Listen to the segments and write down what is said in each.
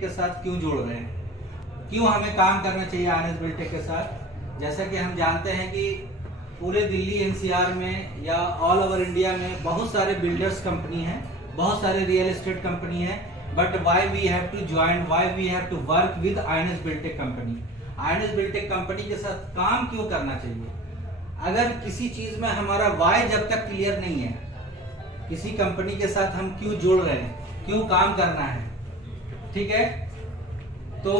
के साथ क्यों जोड़ रहे हैं, क्यों हमें काम करना चाहिए आईएनएस बिल्डटेक के साथ। जैसा कि हम जानते हैं कि पूरे दिल्ली एनसीआर में या ऑल ओवर इंडिया में बहुत सारे बिल्डर्स कंपनी हैं, बहुत सारे रियल एस्टेट कंपनी हैं, but why we have to join, why we have to work with INS Buildtech company. INS Buildtech company के साथ काम क्यों करना चाहिए? अगर किसी चीज में हमारा वाई जब तक क्लियर नहीं है, किसी कंपनी के साथ हम क्यों जुड़ रहे हैं, क्यों काम करना है, ठीक है, तो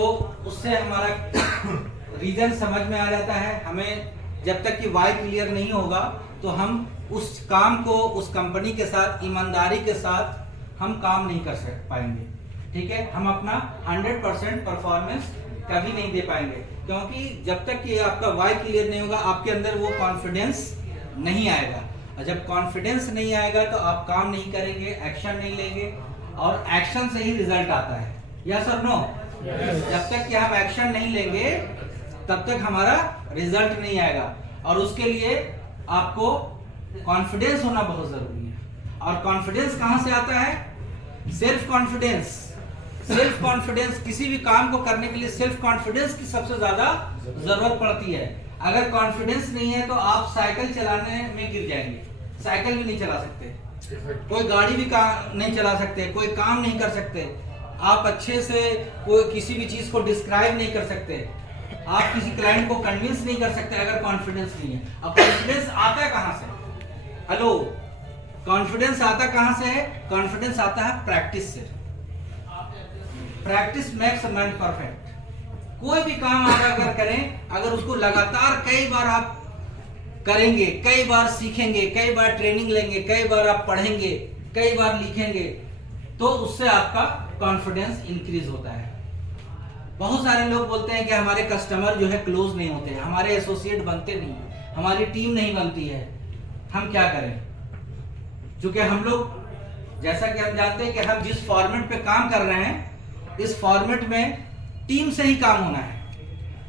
उससे हमारा रीजन समझ में आ जाता है। हमें जब तक कि वाई क्लियर नहीं होगा तो हम उस काम को उस कंपनी के साथ ईमानदारी के साथ हम काम नहीं कर पाएंगे, ठीक है। हम अपना 100% परफॉर्मेंस कभी नहीं दे पाएंगे, क्योंकि जब तक कि आपका वाई क्लियर नहीं होगा आपके अंदर वो कॉन्फिडेंस नहीं आएगा, और जब कॉन्फिडेंस नहीं आएगा तो आप काम नहीं करेंगे, एक्शन नहीं लेंगे, और एक्शन से ही रिजल्ट आता है। यस और नो? जब तक कि हम एक्शन नहीं लेंगे तब तक हमारा रिजल्ट नहीं आएगा, और उसके लिए आपको कॉन्फिडेंस होना बहुत जरूरी है। और कॉन्फिडेंस कहां से आता है? Self confidence. सेल्फ कॉन्फिडेंस, किसी भी काम को करने के लिए सेल्फ कॉन्फिडेंस की सबसे ज्यादा जरूरत पड़ती है। अगर कॉन्फिडेंस नहीं है तो आप साइकिल चलाने में गिर जाएंगे, साइकिल भी नहीं चला सकते, कोई गाड़ी भी नहीं चला सकते, कोई काम नहीं कर सकते, आप अच्छे से कोई किसी भी चीज को डिस्क्राइब नहीं कर सकते, आप किसी क्लाइंट को कन्विंस नहीं कर सकते अगर कॉन्फिडेंस नहीं है। अब कॉन्फिडेंस आता है कहां से? हेलो, कॉन्फिडेंस आता कहां से है? कॉन्फिडेंस आता है प्रैक्टिस से। Practice makes man perfect. कोई भी काम आप अगर करें, अगर उसको लगातार कई बार आप करेंगे, कई बार सीखेंगे, कई बार ट्रेनिंग लेंगे, कई बार आप पढ़ेंगे, कई बार लिखेंगे, तो उससे आपका कॉन्फिडेंस इंक्रीज होता है। बहुत सारे लोग बोलते हैं कि हमारे कस्टमर जो है क्लोज नहीं होते हैं, हमारे एसोसिएट बनते नहीं, हमारी टीम नहीं बनती है। हम क्या करें? क्योंकि हम लोग, जैसा कि हम जानते हैं कि हम जिस फॉर्मेट पे काम कर रहे हैं, इस फॉर्मेट में टीम से ही काम होना है।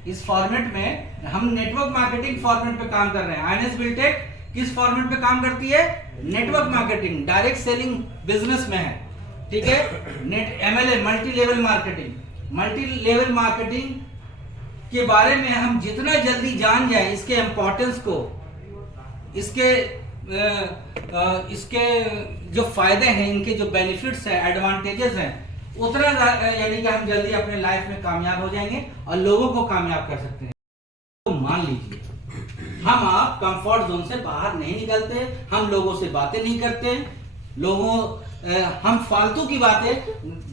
इस फॉर्मेट में हम नेटवर्क मार्केटिंग फॉर्मेट पे काम कर रहे हैं। आईएनएस बिल्डटेक किस फॉर्मेट पे काम करती है? Network marketing, direct selling business में है, ठीक है। Net MLA, multi level marketing. Multi level marketing के बारे में हम जितना जल्दी जान जाए, इसके इंपॉर्टेंस को, इसके जो फायदे हैं, इनके जो बेनिफिट्स हैं, एडवांटेजेस हैं, उतना यानी कि हम जल्दी अपने लाइफ में कामयाब हो जाएंगे और लोगों को कामयाब कर सकते हैं। तो मान लीजिए हम आप कंफर्ट जोन से बाहर नहीं निकलते, हम लोगों से बातें नहीं करते, हम फालतू की बातें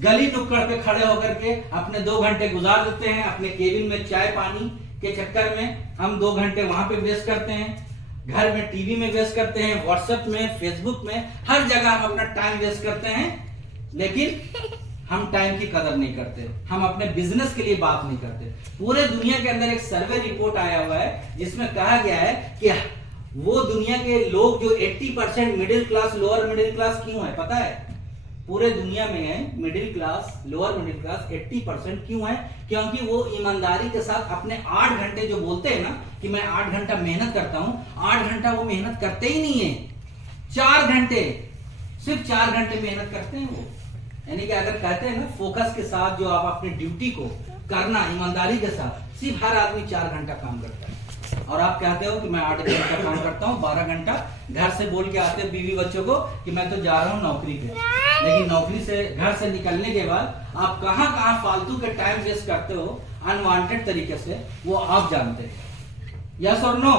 गली नुक्कड़ पे खड़े होकर के अपने 2 घंटे गुजार देते हैं। अपने केबिन में चाय पानी के चक्कर में हम 2 घंटे वहां पे वेस्ट करते हैं, घर में टीवी में वेस्ट करते हैं, व्हाट्सएप में, फेसबुक में, हर जगह हम अपना टाइम वेस्ट करते हैं, लेकिन हम टाइम की कदर नहीं करते, हम अपने बिजनेस के लिए बात नहीं करते। पूरे दुनिया के अंदर एक सर्वे रिपोर्ट आया हुआ है जिसमें कहा गया है कि वो दुनिया के लोग जो 80% middle class, lower middle class क्यों है पता है? पूरे दुनिया में middle class, lower middle class 80% क्यों है? क्योंकि वो ईमानदारी के साथ अपने 8 घंटे जो बोलते हैं ना कि मैं 8 घंटा मेहनत करता हूं, 8 घंटा वो मेहनत करते ही नहीं है, 4 घंटे, सिर्फ 4 घंटे मेहनत करते हैं वो। यानी कि अगर कहते हैं ना फोकस के साथ जो आप अपनी ड्यूटी को करना ईमानदारी के साथ, सिर्फ हर आदमी 4 घंटा काम करता है। और आप कहते हो कि मैं 8 घंटा काम करता हूँ, 12 घंटा घर से बोल के आते बीवी बच्चों को कि मैं तो जा रहा हूँ नौकरी पे, लेकिन नौकरी से, घर से निकलने के बाद आप कहाँ कहाँ फालतू के टाइम वेस्ट करते हो अनवांटेड तरीके से, वो आप जानते हैं। यस और नो?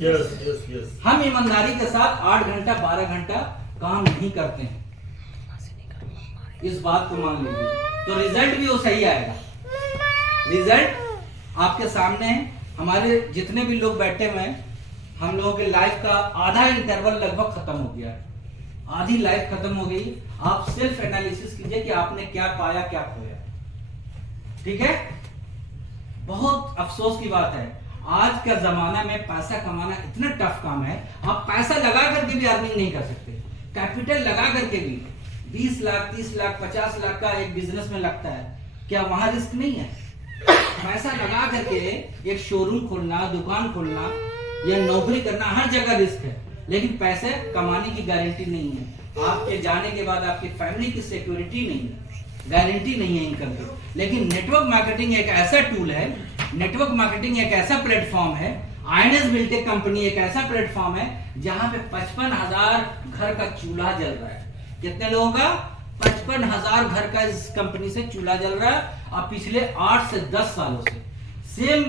यस। हम ईमानदारी के साथ 8 घंटा 12 घंटा काम नहीं करते हैं, इस बात को मान लीजिए, तो रिजल्ट भी वो सही आएगा। रिजल्ट आपके सामने है। हमारे जितने भी लोग बैठे हुए हैं, हम लोगों के लाइफ का आधा इंटरवल लगभग खत्म हो गया है, आधी लाइफ खत्म हो गई। आप सेल्फ एनालिसिस कीजिए कि आपने क्या पाया, क्या खोया, ठीक है। बहुत अफसोस की बात है, आज का जमाना में पैसा कमाना इतना टफ काम है। आप पैसा लगा करके भी अर्निंग नहीं कर सकते, कैपिटल लगा करके भी 20 लाख, 30 लाख, 50 लाख का एक बिजनेस में लगता है, क्या वहां रिस्क नहीं है? पैसा लगा करके एक शोरूम खोलना, दुकान खोलना या नौकरी करना, हर जगह रिस्क है, लेकिन पैसे कमाने की गारंटी नहीं है। आपके जाने के बाद आपकी फैमिली की सिक्योरिटी नहीं है। गारंटी नहीं है इनकम की। लेकिन नेटवर्क मार्केटिंग एक ऐसा टूल है, नेटवर्क मार्केटिंग एक ऐसा प्लेटफॉर्म है, आईएनएस बिल्टेक कंपनी एक ऐसा प्लेटफॉर्म है जहां पे 55,000 घर का चूल्हा जल रहा है। कितने लोगों का? 55,000 घर का इस कंपनी से चूल्हा जल रहा है। और पिछले 8 से 10 सालों से सेम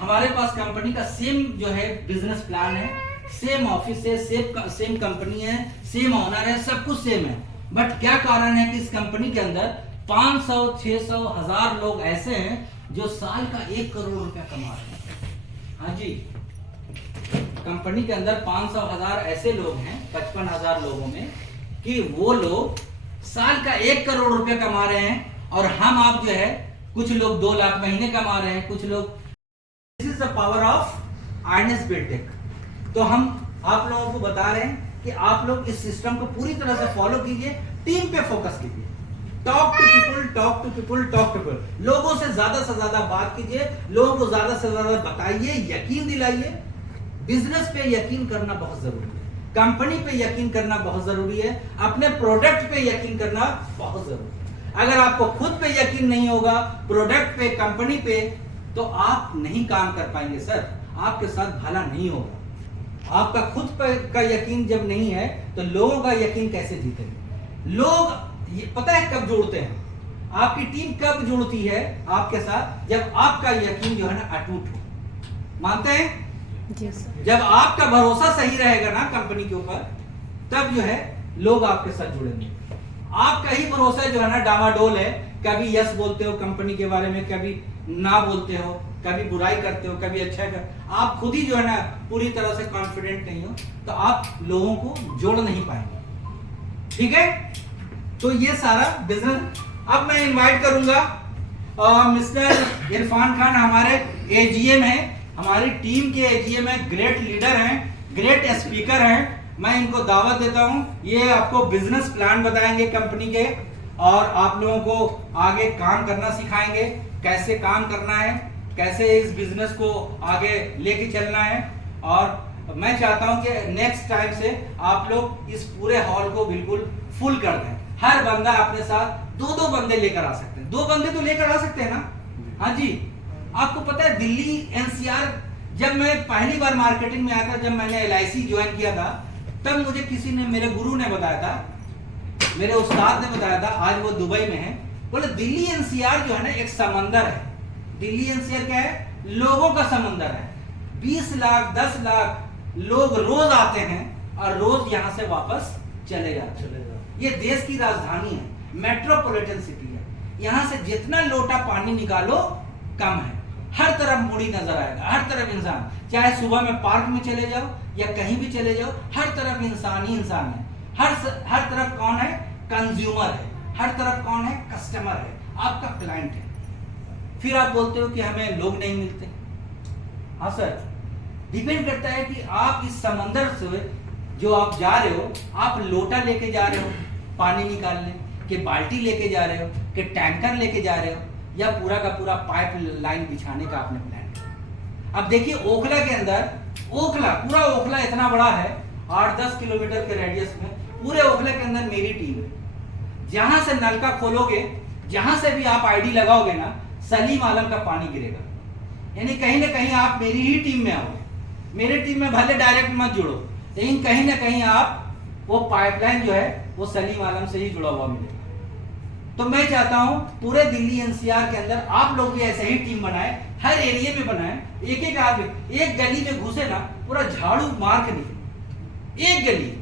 हमारे पास कंपनी का सेम जो है बिजनेस प्लान है, सेम ऑफिस है, सेम कंपनी है, सेम ऑनर है, सब कुछ सेम है। बट क्या कारण है कि इस कंपनी के अंदर 500, 600, 1000 लोग ऐसे हैं जो साल का 1 करोड़ रुपया कमा रहे हैं। हाँ जी, कंपनी के अंदर 500, 1000 ऐसे लोग हैं 55,000 लोगों में कि वो लोग साल का 1 करोड़ रुपया कमा रहे हैं। और हम आप जो है कुछ लोग 2 लाख महीने कमा रहे हैं, कुछ लोग। This is the power of INS Biltech. तो हम आप लोगों को बता रहे हैं कि आप लोग इस सिस्टम को पूरी तरह से फॉलो कीजिए, टीम पे फोकस कीजिए, talk to people, talk to people, talk to people. लोगों से ज्यादा बात कीजिए, लोगों को ज्यादा से ज्यादा बताइए, यकीन दिलाइए। बिजनेस पे यकीन करना बहुत जरूरी है, कंपनी पे यकीन करना बहुत जरूरी है, अपने प्रोडक्ट पे यकीन करना बहुत जरूरी है। अगर आपको खुद पे यकीन नहीं होगा, प्रोडक्ट पे, कंपनी पे, तो आप नहीं काम कर पाएंगे सर, आपके साथ भला नहीं होगा। आपका खुद पे का यकीन जब नहीं है तो लोगों का यकीन कैसे जीतेंगे? लोग ये पता है कब जुड़ते हैं, आपकी टीम कब जुड़ती है आपके साथ? जब आपका यकीन जो है ना अटूट हो। मानते हैं? जी सर। जब आपका भरोसा सही रहेगा ना कंपनी के ऊपर, तब जो है लोग आपके साथ जुड़ेंगे। आपका ही भरोसा जो है ना डामाडोल है, कभी यस बोलते हो कंपनी के बारे में, कभी ना बोलते हो, कभी बुराई करते हो, कभी अच्छा कर, आप खुद ही जो है ना पूरी तरह से कॉन्फिडेंट नहीं हो, तो आप लोगों को जोड़ नहीं पाएंगे। ठीक है? तो ये सारा बिजनेस। अब मैं इनवाइट करूंगा मिस्टर इरफान खान, हमारे एजीएम है, हमारी टीम के एजीएम है, ग्रेट लीडर हैं, ग्रेट स्पीकर हैं। मैं इनको दावत देता हूं, ये आपको बिजनेस प्लान बताएंगे कंपनी के, और आप लोगों को आगे काम करना सिखाएंगे, कैसे काम करना है, कैसे इस बिजनेस को आगे लेके चलना है। और मैं चाहता हूं कि नेक्स्ट टाइम से आप लोग इस पूरे हॉल को बिल्कुल फुल कर दें। हर बंदा अपने साथ 2-2 बंदे लेकर आ सकते हैं, 2 बंदे तो लेकर आ सकते हैं ना? हाँ जी। आपको पता है दिल्ली एनसीआर, जब मैं पहली बार मार्केटिंग में आया था, जब मैंने एलआईसी ज्वाइन किया था, तब मुझे किसी ने, मेरे गुरु ने बताया था, मेरे उस्ताद ने बताया था, आज वो दुबई में है, बोले दिल्ली एनसीआर जो है ना एक समंदर है। दिल्ली एनसीआर क्या है? लोगों का समंदर है। 20 लाख 10 लाख लोग रोज आते हैं और रोज यहां से वापस चले जाते हैं। ये देश की राजधानी है, मेट्रोपॉलिटन सिटी है। यहां से जितना लोटा पानी निकालो कम है। हर तरफ मुड़ी नजर आएगा, हर तरफ इंसान, चाहे सुबह में पार्क में चले जाओ या कहीं भी चले जाओ, हर तरफ इंसान ही इंसान है। हर तरफ कौन है? कंज्यूमर है। हर तरफ कौन है? कस्टमर है, आपका क्लाइंट है। फिर आप बोलते हो कि हमें लोग नहीं मिलते। हाँ सर, डिपेंड करता है कि आप इस समंदर से जो आप जा रहे हो, आप लोटा लेके जा रहे हो पानी निकालने, कि बाल्टी लेके जा रहे हो, कि टैंकर लेके जा रहे हो, या पूरा का पूरा पाइप लाइन बिछाने का आपने प्लान किया। अब देखिए ओखला के अंदर, ओखला पूरा ओखला इतना बड़ा है, 8-10 किलोमीटर के रेडियस में, पूरे ओखला के अंदर मेरी टीम है। जहां से नलका खोलोगे, जहां से भी आप आईडी लगाओगे ना, सलीम आलम का पानी गिरेगा। यानी कहीं ना कहीं आप मेरी ही टीम में आओगे। मेरी टीम में भले डायरेक्ट मत जुड़ो, लेकिन कहीं ना कहीं आप वो पाइपलाइन जो है वो सलीम आलम से ही जुड़ा हुआ मिलेगा। तो मैं चाहता हूं पूरे दिल्ली एनसीआर के अंदर आप लोग भी ऐसे ही टीम बनाए, हर एरिया में बनाए। एक आदमी एक गली में घुसे ना, पूरा झाड़ू मार के निकले। एक गली,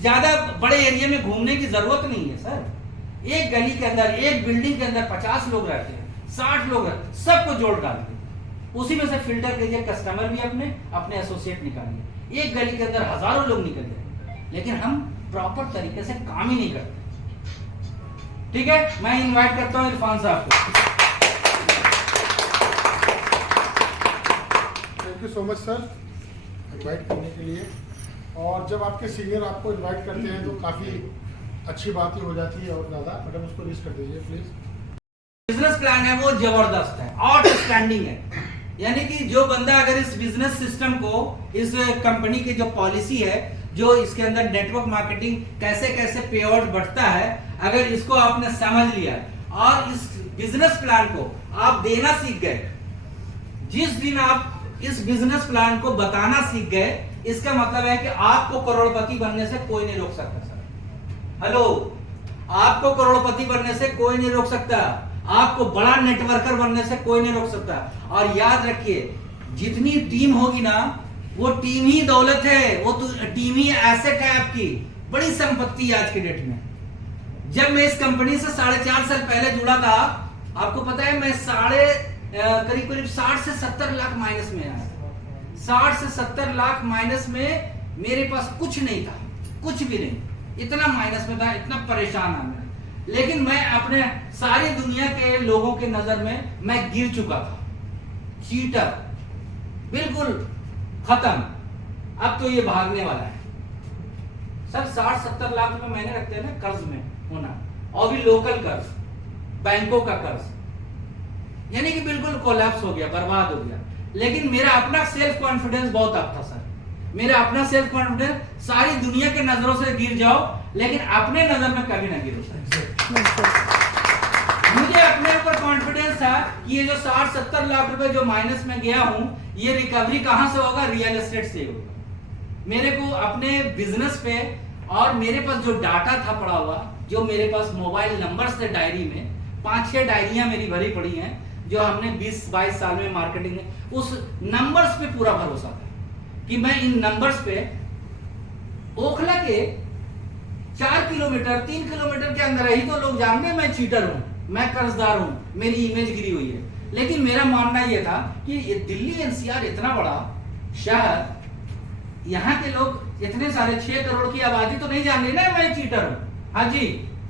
ज्यादा बड़े एरिया में घूमने की जरूरत नहीं है सर। एक गली के अंदर, एक बिल्डिंग के अंदर 50 लोग रहते हैं, 60 लोग रहते हैं, सबको जोड़ डालिए। उसी में से फिल्टर कीजिए, कस्टमर भी अपने एसोसिएट निकालिए। एक गली के अंदर हजारों लोग निकल जाए, लेकिन हम प्रॉपर तरीके से काम ही नहीं करते। ठीक है, मैं इनवाइट करता हूं इरफान साहब को। Thank you so much sir invite करने के लिए। और जब आपके सीनियर आपको इनवाइट करते हैं तो काफ़ी अच्छी बात ही हो जाती है और ज़्यादा। मैडम उसको लिस्ट कर दीजिए प्लीज। बिजनेस प्लान है वो जबरदस्त है, आउटस्टैंडिंग है। यानी कि जो बंदा अगर इस बिजनेस सिस्टम को, इस कंपनी की जो पॉलिसी है, जो इसके अंदर नेटवर्क मार्केटिंग कैसे कैसे पे आउट बढ़ता है, अगर इसको आपने समझ लिया और इस बिजनेस प्लान को आप देना सीख गए, जिस दिन आप इस बिजनेस प्लान को बताना सीख गए, इसका मतलब है कि आपको करोड़पति बनने से कोई नहीं रोक सकता सर। हेलो, आपको करोड़पति बनने से कोई नहीं रोक सकता, आपको बड़ा नेटवर्कर बनने से कोई नहीं रोक सकता। और याद रखिए, जितनी टीम होगी ना, वो टीम ही दौलत है, वो टीम ही एसेट है आपकी, बड़ी संपत्ति आज के डेट में। जब मैं इस कंपनी से 4.5 साल पहले जुड़ा था, आपको पता है मैं करीब करीब 60 से 70 लाख माइनस में आया। 60 से 70 लाख माइनस में, मेरे पास कुछ नहीं था, कुछ भी नहीं, इतना माइनस में था, इतना परेशान था मैं। लेकिन मैं अपने सारी दुनिया के लोगों के नजर में मैं गिर चुका था, चीटर, बिल्कुल खत्म। अब तो ये भागने वाला है सर। 60-70 लाख रुपए महीने रखते हैं ना कर्ज में होना, और भी लोकल कर्ज, बैंकों का कर्ज, यानी कि बिल्कुल कोलैप्स हो गया, बर्बाद हो गया। लेकिन मेरा अपना सेल्फ कॉन्फिडेंस बहुत अप था सर। मेरा अपना सेल्फ कॉन्फिडेंस, सारी दुनिया के नजरों से गिर जाओ लेकिन अपने नजर में कभी ना गिरो सर। मुझे अपने ऊपर कॉन्फिडेंस था कि ये जो 60-70 लाख रुपए जो माइनस में गया हूं, ये रिकवरी कहां से होगा? रियल एस्टेट से होगा। मेरे को अपने बिजनेस पे, और मेरे पास जो डाटा था पड़ा हुआ, जो मेरे पास मोबाइल नंबर थे डायरी में, 5-6 डायरियां मेरी भरी पड़ी हैं, जो हमने 20-22 साल में मार्केटिंग में, उस नंबर्स पे पूरा भरोसा था कि मैं इन नंबर्स पे ओखला के 4 किलोमीटर 3 किलोमीटर के अंदर ही तो लोग जानते हैं मैं चीटर हूं, मैं कर्जदार हूं, मेरी इमेज गिरी हुई है। लेकिन मेरा मानना यह था कि ये दिल्ली एनसीआर इतना बड़ा शहर, यहाँ के लोग इतने सारे 6 करोड़ की आबादी तो नहीं जान रही ना मैं चीटर हूं, हाँ जी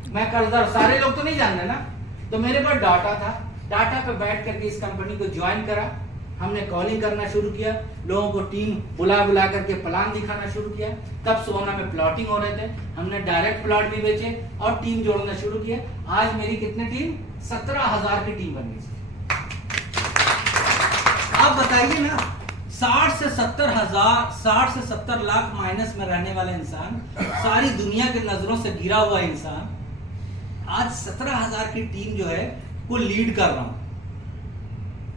मैं कर्जदार, सारे लोग तो नहीं जान रहे ना। तो मेरे पास डाटा था, डाटा पे बैठ करके इस कंपनी को ज्वाइन करा, हमने कॉलिंग करना शुरू किया, लोगों को टीम बुला बुला करके प्लान दिखाना शुरू किया। तब सोना में प्लॉटिंग हो रहे थे, हमने डायरेक्ट प्लॉट भी बेचे और टीम जोड़ना शुरू किया। आज मेरी कितनी टीम? 17,000 की टीम बन गई। आप बताइए ना, 60 से 70 लाख माइनस में रहने वाला इंसान, सारी दुनिया के नजरों से गिरा हुआ इंसान, आज 17,000 की टीम जो है को लीड कर रहा हूं।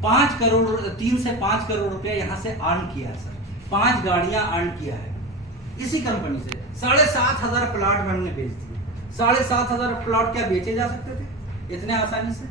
3 से 5 करोड़ रुपया यहां से अर्न किया सर, 5 गाड़ियां अर्न किया है इसी कंपनी से। 7,500 प्लॉट हमने बेच दिए। 7,500 प्लॉट क्या बेचे जा सकते थे इतने आसानी से?